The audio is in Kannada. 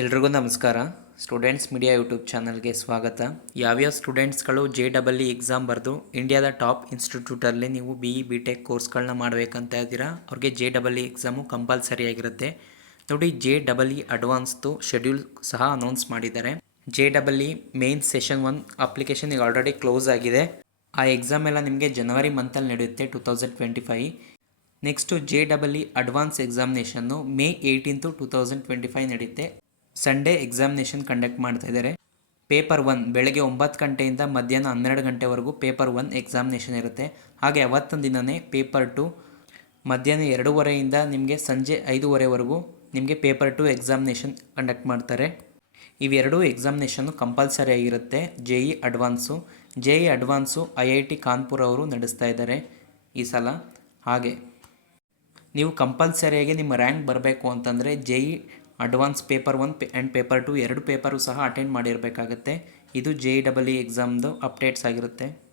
ಎಲ್ರಿಗೂ ನಮಸ್ಕಾರ. ಸ್ಟೂಡೆಂಟ್ಸ್ ಮೀಡಿಯಾ ಯೂಟ್ಯೂಬ್ ಚಾನಲ್ಗೆ ಸ್ವಾಗತ. ಯಾವ್ಯಾವ ಸ್ಟೂಡೆಂಟ್ಸ್ಗಳು ಜೆ ಡಬಲ್ ಇ ಎಕ್ಸಾಮ್ ಬರೆದು ಇಂಡಿಯಾದ ಟಾಪ್ ಇನ್ಸ್ಟಿಟ್ಯೂಟಲ್ಲಿ ನೀವು ಬಿ ಇ ಬಿ ಟೆಕ್ ಕೋರ್ಸ್ಗಳನ್ನ ಮಾಡಬೇಕಂತ ಇದ್ದೀರಾ, ಅವ್ರಿಗೆ J double E exam compulsory ಆಗಿರುತ್ತೆ. ನೋಡಿ ಜೆ ಡಬಲ್ ಇ ಅಡ್ವಾನ್ಸ್ದು ಶೆಡ್ಯೂಲ್ ಸಹ ಅನೌನ್ಸ್ ಮಾಡಿದ್ದಾರೆ. J double E main session one application ಈಗ ಆಲ್ರೆಡಿ ಕ್ಲೋಸ್ ಆಗಿದೆ. ಆ ಎಕ್ಸಾಮ್ ಎಲ್ಲ ನಿಮಗೆ ಜನವರಿ ಮಂತಲ್ಲಿ ನಡೆಯುತ್ತೆ two thousand twenty five next J double E advance examination May eighteenth two thousand twenty five ನಡೆಯುತ್ತೆ. ಸಂಡೇ ಎಕ್ಸಾಮಿನೇಷನ್ ಕಂಡಕ್ಟ್ ಮಾಡ್ತಾ ಇದ್ದಾರೆ. ಪೇಪರ್ ಒನ್ ಬೆಳಗ್ಗೆ ಒಂಬತ್ತು ಗಂಟೆಯಿಂದ ಮಧ್ಯಾಹ್ನ ಹನ್ನೆರಡು ಗಂಟೆವರೆಗೂ ಪೇಪರ್ ಒನ್ ಎಕ್ಸಾಮಿನೇಷನ್ ಇರುತ್ತೆ. ಹಾಗೆ ಅವತ್ತೊಂದು ದಿನವೇ ಪೇಪರ್ ಟು ಮಧ್ಯಾಹ್ನ ಎರಡೂವರೆಯಿಂದ ನಿಮಗೆ ಸಂಜೆ ಐದೂವರೆವರೆಗೂ ನಿಮಗೆ ಪೇಪರ್ ಟು ಎಕ್ಸಾಮಿನೇಷನ್ ಕಂಡಕ್ಟ್ ಮಾಡ್ತಾರೆ. ಇವೆರಡೂ ಎಕ್ಸಾಮಿನೇಷನ್ನು ಕಂಪಲ್ಸರಿ ಆಗಿರುತ್ತೆ. J E advance J E advance I I T Kanpur ಅವರು ನಡೆಸ್ತಾ ಇದ್ದಾರೆ ಈ ಸಲ. ಹಾಗೆ ನೀವು ಕಂಪಲ್ಸರಿಯಾಗಿ ನಿಮ್ಮ ರ್ಯಾಂಕ್ ಬರಬೇಕು ಅಂತಂದರೆ J E advance paper one and paper two ಎರಡು ಪೇಪರು ಸಹ ಅಟೆಂಡ್ ಮಾಡಿರಬೇಕಾಗತ್ತೆ. ಇದು ಜೆ ಇ ಡಬಲ್ ಇ ಎಕ್ಸಾಮ್ದು ಅಪ್ಡೇಟ್ಸ್ ಆಗಿರುತ್ತೆ.